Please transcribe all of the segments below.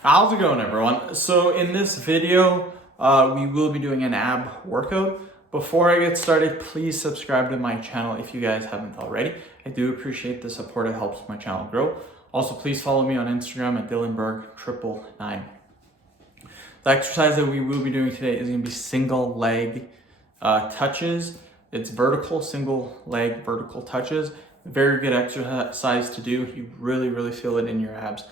How's it going, everyone? So in this video, we will be doing an ab workout. Before I get started, please subscribe to my channel if you guys haven't already. I do appreciate the support. It helps my channel grow. Also, please follow me on Instagram at DylanBerg999. The exercise that we will be doing today is going to be single leg touches. It's vertical, single leg vertical touches. Very good exercise to do. You really feel it in your abs.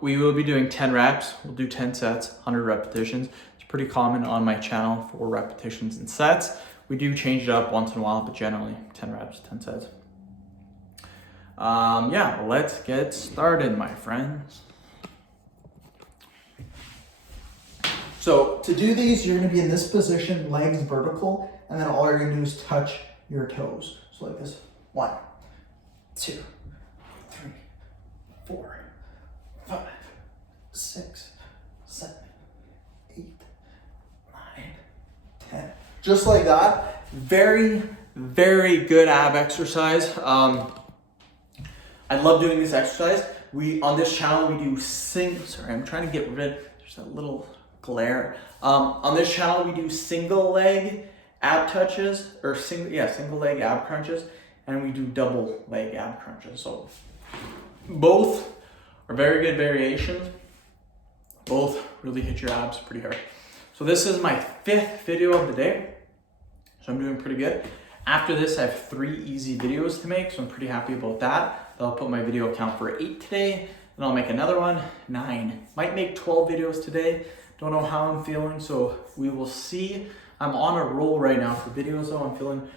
We will be doing 10 reps. We'll do 10 sets, 100 repetitions. It's pretty common on my channel for repetitions and sets. We do change it up once in a while, but generally 10 reps, 10 sets. Yeah, let's get started, my friends. So to do these, you're gonna be in this position, legs vertical, and then all you're gonna do is touch your toes. So like this, 1, 2, 3, 4, 5, 6, 7, 8, 9, 10. Just like that. Very good ab exercise. I love doing this exercise. On this channel, we do sorry, I'm trying to get rid, there's a little glare. On this channel, we do single leg ab touches, or single leg ab crunches, and we do double leg ab crunches. So both are very good variations. Both really hit your abs pretty hard. So this is my 5th video of the day. So I'm doing pretty good. After this, I have 3 easy videos to make, so I'm pretty happy about that. I'll put my video count for 8 today, then I'll make another one, 9. Might make 12 videos today. Don't know how I'm feeling, so we will see. I'm on a roll right now for videos though. I'm feeling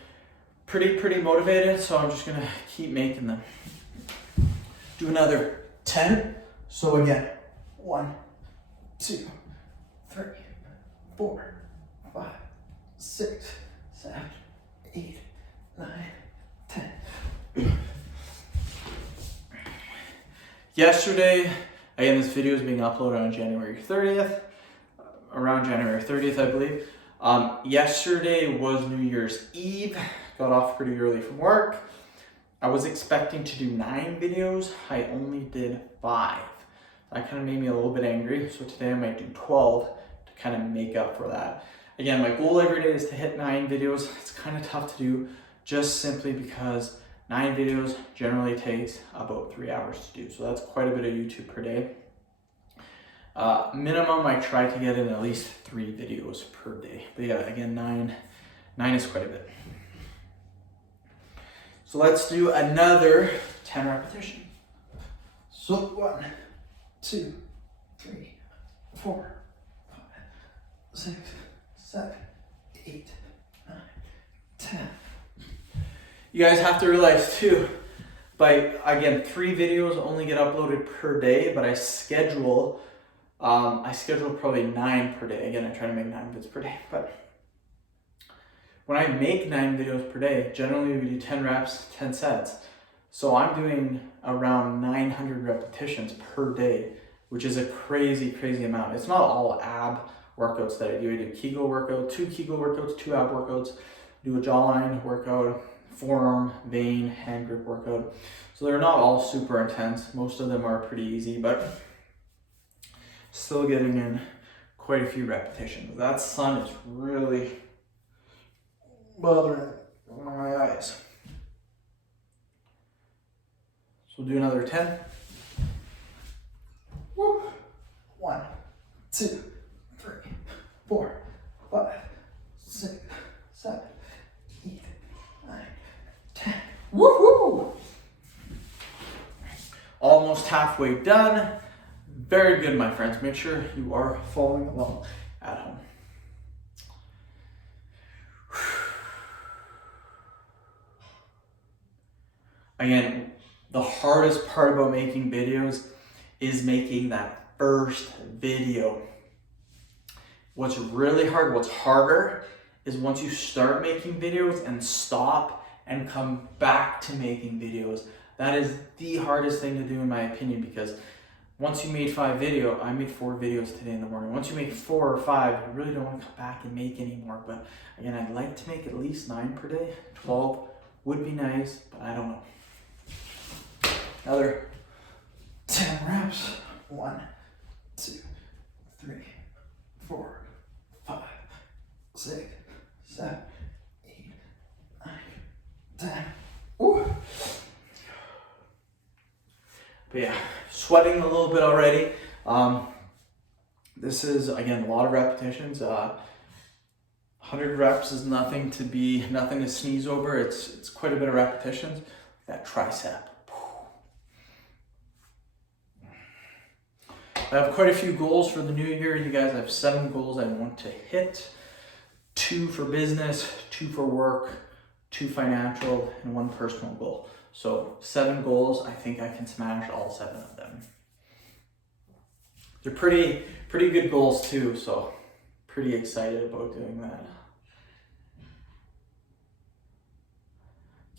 pretty motivated, so I'm just gonna keep making them. Do another 10. So again, 1, 2, 3, 4, 5, 6, 7, 8, 9, 10. Yesterday, again, this video is being uploaded on January 30th, around January 30th, I believe. Yesterday was New Year's Eve. Got off pretty early from work. I was expecting to do 9 videos. I only did 5. That kind of made me a little bit angry. So today I might do 12 to kind of make up for that. Again, my goal every day is to hit 9 videos. It's kind of tough to do just simply because 9 videos generally takes about 3 hours to do. So that's quite a bit of YouTube per day. Minimum, I try to get in at least 3 videos per day. But yeah, again, 9 is quite a bit. So let's do another 10 repetitions. So 1, 2, 3, 4, 5, 6, 7, 8, 9, 10. You guys have to realize too, again, 3 videos only get uploaded per day, but I schedule probably 9 per day. Again, I try to make 9 videos per day, but when I make 9 videos per day, generally we do 10 reps, 10 sets. So I'm doing around 900 repetitions per day, which is a crazy amount. It's not all ab workouts that I do. I do Kegel workout, 2 Kegel workouts, 2 ab workouts, do a jawline workout, forearm, vein, hand grip workout. So they're not all super intense. Most of them are pretty easy, but still getting in quite a few repetitions. That sun is really bothering my eyes. So we'll do another 10. Woo. 1, 2, 3, 4, 5, 6, 7, 8, 9, 10. Woohoo! Almost halfway done. Very good, my friends. Make sure you are following along at home. Again, the hardest part about making videos is making that first video. What's really hard, what's harder, is once you start making videos and stop and come back to making videos. That is the hardest thing to do in my opinion, because once you made 5 videos, I made 4 videos today in the morning. Once you make 4 or 5, you really don't want to come back and make any more. But again, I'd like to make at least 9 per day. 12 would be nice, but I don't know. Another 10 reps. 1, 2, 3, 4, 5, 6, 7, 8, 9, 10. Woo. But yeah, sweating a little bit already. This is, again, a lot of repetitions. 100 reps is nothing to sneeze over. It's quite a bit of repetitions. That tricep. I have quite a few goals for the new year, you guys. I have 7 goals I want to hit. 2 for business, 2 for work, 2 financial, and 1 personal goal. So 7 goals. I think I can smash all 7 of them. They're pretty good goals too, so pretty excited about doing that.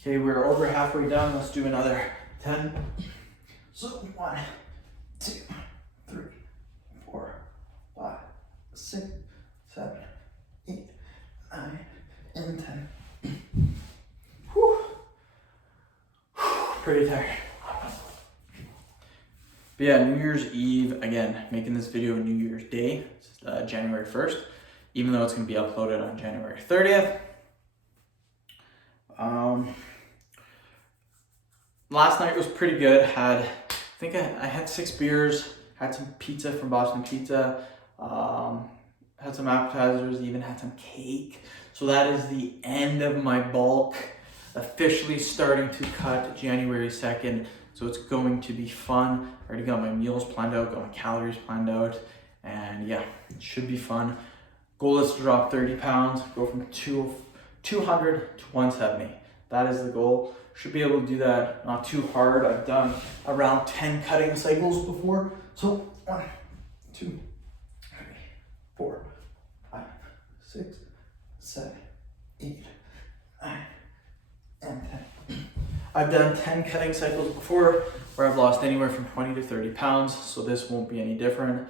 Okay, we're over halfway done. Let's do another 10. So 1, 2, 3, 4, 5, 6, 7, 8, 9, and 10. Whew. Pretty tired. But yeah, New Year's Eve, again, making this video New Year's Day, January 1st, even though it's going to be uploaded on January 30th. Last night was pretty good. I think I had 6 beers, had some pizza from Boston Pizza, had some appetizers, even had some cake. So that is the end of my bulk. Officially starting to cut January 2nd. So it's going to be fun. I already got my meals planned out, got my calories planned out. And yeah, it should be fun. Goal is to drop 30 pounds, go from 200 to 170. That is the goal. Should be able to do that, not too hard. I've done around 10 cutting cycles before. So 1, 2, 3, 4, 5, 6, 7, 8, 9, and 10. I've done 10 cutting cycles before where I've lost anywhere from 20 to 30 pounds. So this won't be any different.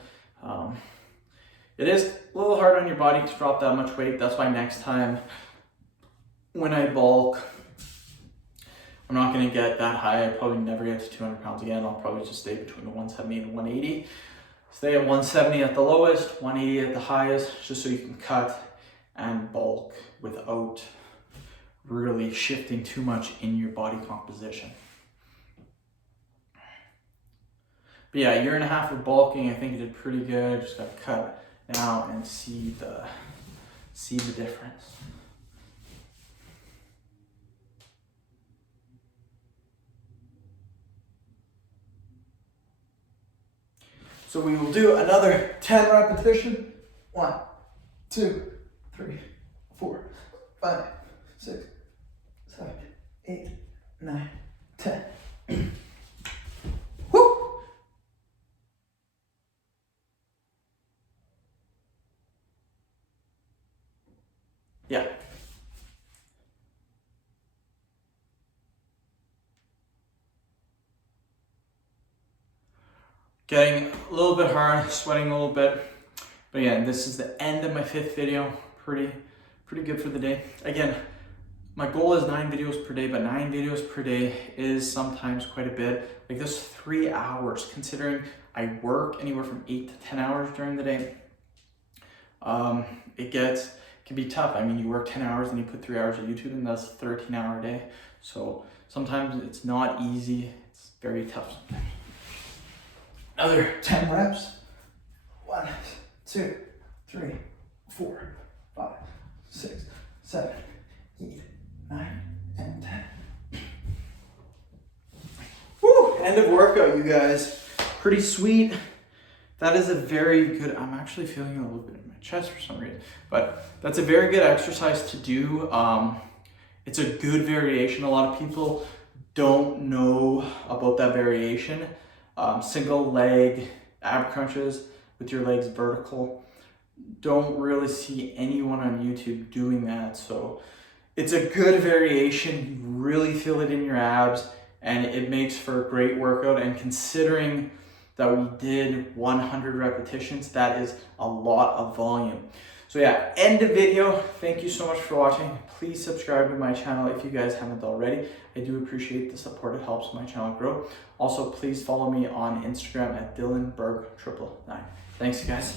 It is a little hard on your body to drop that much weight. That's why next time when I bulk, I'm not going to get that high. I probably never get to 200 pounds again. I'll probably just stay between the 170 and 180. Stay at 170 at the lowest, 180 at the highest, just so you can cut and bulk without really shifting too much in your body composition. But yeah, 1.5 years of bulking, I think I did pretty good. Just got to cut now and see the difference. So we will do another 10 repetition. 1, 2, 3, 4, 5, 6, 7, 8, 9, 10. Woo! Yeah. Getting a little bit hard, sweating a little bit. But yeah, this is the end of my 5th video. Pretty good for the day. Again, my goal is 9 videos per day, but 9 videos per day is sometimes quite a bit. Like this 3 hours, considering I work anywhere from 8 to 10 hours during the day. It can be tough. I mean, you work 10 hours and you put 3 hours of YouTube, and that's a 13-hour day. So sometimes it's not easy. It's very tough sometimes. Another 10 reps. 1, 2, 3, 4, 5, 6, 7, 8, 9, and 10. Woo! End of workout, you guys. Pretty sweet. That is a very good, I'm actually feeling a little bit in my chest for some reason, but that's a very good exercise to do. It's a good variation. A lot of people don't know about that variation. Single leg ab crunches with your legs vertical. Don't really see anyone on YouTube doing that. So it's a good variation. You really feel it in your abs and it makes for a great workout. And considering that we did 100 repetitions, that is a lot of volume. So yeah, end of video. Thank you so much for watching. Please subscribe to my channel if you guys haven't already. I do appreciate the support. It helps my channel grow. Also, please follow me on Instagram at DylanBerg999. Thanks, guys.